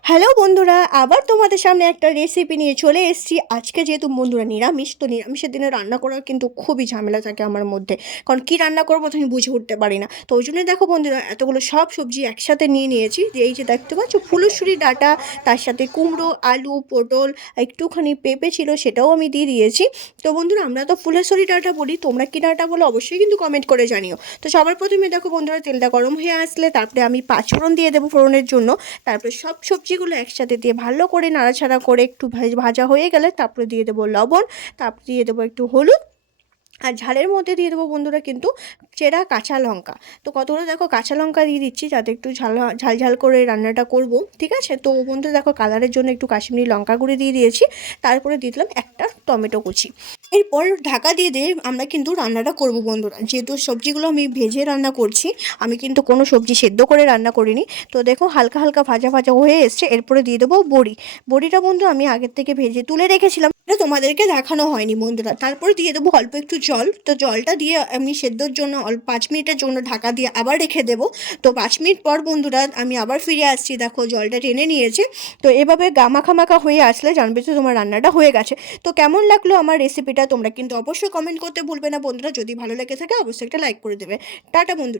Hello বন্ধুরা, আবার তোমাদের সামনে একটা রেসিপি নিয়ে চলে এসেছি। আজকে যেহেতু বন্ধুরা নিরামিষ, তো নিরামিষের দিনে রান্না করার কিন্তু খুবই ঝামেলা থাকে আমার মধ্যে। কারণ কী রান্না করবো তো আমি বুঝে উঠতে পারি না। তো ওই জন্যই দেখো বন্ধুরা, এতগুলো সব সবজি একসাথে নিয়ে নিয়েছি। যে এই যে দেখতে পাচ্ছ ফুলুসুরি ডাঁটা, তার সাথে কুমড়ো, আলু, পটল, একটুখানি পেঁপে ছিল, সেটাও আমি দিয়ে দিয়েছি। তো বন্ধুরা, আমরা তো ফুলুসুরি ডাঁটা বলি, তোমরা কী ডাঁটা বলো অবশ্যই কিন্তু কমেন্ট করে জানিও। তো সবার প্রথমে দেখো বন্ধুরা, তেলটা গরম হয়ে আসলে তারপরে আমি পাঁচফোড়ন দিয়ে দেবো ফোড়নের জন্য। তারপরে সব সবজিগুলো একসাথে দিয়ে ভালো করে নাড়াচাড়া করে একটু ভাজা হয়ে গেলে তারপরে দিয়ে দেবো লবণ, তারপরে দিয়ে দেবো একটু হলুদ, আর ঝালের মধ্যে দিয়ে দেবো বন্ধুরা কিন্তু চেরা কাঁচা লঙ্কা। তো কতগুলো দেখো কাঁচা লঙ্কা দিয়ে দিচ্ছি যাতে একটু ঝাল ঝাল ঝাল করে রান্নাটা করব, ঠিক আছে। তো বন্ধুরা দেখো, কালারের জন্য একটু কাশ্মীরি লঙ্কা গুঁড়ি দিয়ে দিয়েছি। তারপরে দিয়ে দিলাম একটা টমেটো কুচি। এরপর ঢাকা দিয়ে আমরা কিন্তু রান্নাটা করব বন্ধুরা। যেহেতু সবজিগুলো আমি ভেজে রান্না করছি, আমি কিন্তু কোনো সবজি সেদ্ধ করে রান্না করিনি। তো দেখো হালকা হালকা ভাজা ভাজা হয়ে এসছে। এরপরে দিয়ে দেবো বড়ি। বড়িটা বন্ধু আমি আগের থেকে ভেজে তুলে রেখেছিলাম, এটা তোমাদেরকে দেখানো হয়নি বন্ধুরা। তারপরে দিয়ে দেবো অল্প একটু জল। তো জলটা দিয়ে আমি সেদ্ধর জন্য 5 মিনিটের জন্য ঢাকা দিয়ে আবার রেখে দেবো। তো 5 মিনিট পর বন্ধুরা আমি আবার ফিরে আসছি, দেখো জলটা টেনে নিয়েছে। তো এভাবে গামাখা হয়ে আসলে জানবে যে তোমার রান্নাটা হয়ে গেছে। তো কেমন লাগলো আমার রেসিপিটা তোমরা কিন্তু অবশ্যই কমেন্ট করতে ভুলবে না বন্ধুরা। যদি ভালো লেগে থাকে অবশ্যই একটা লাইক করে দেবে। টাটা বন্ধু।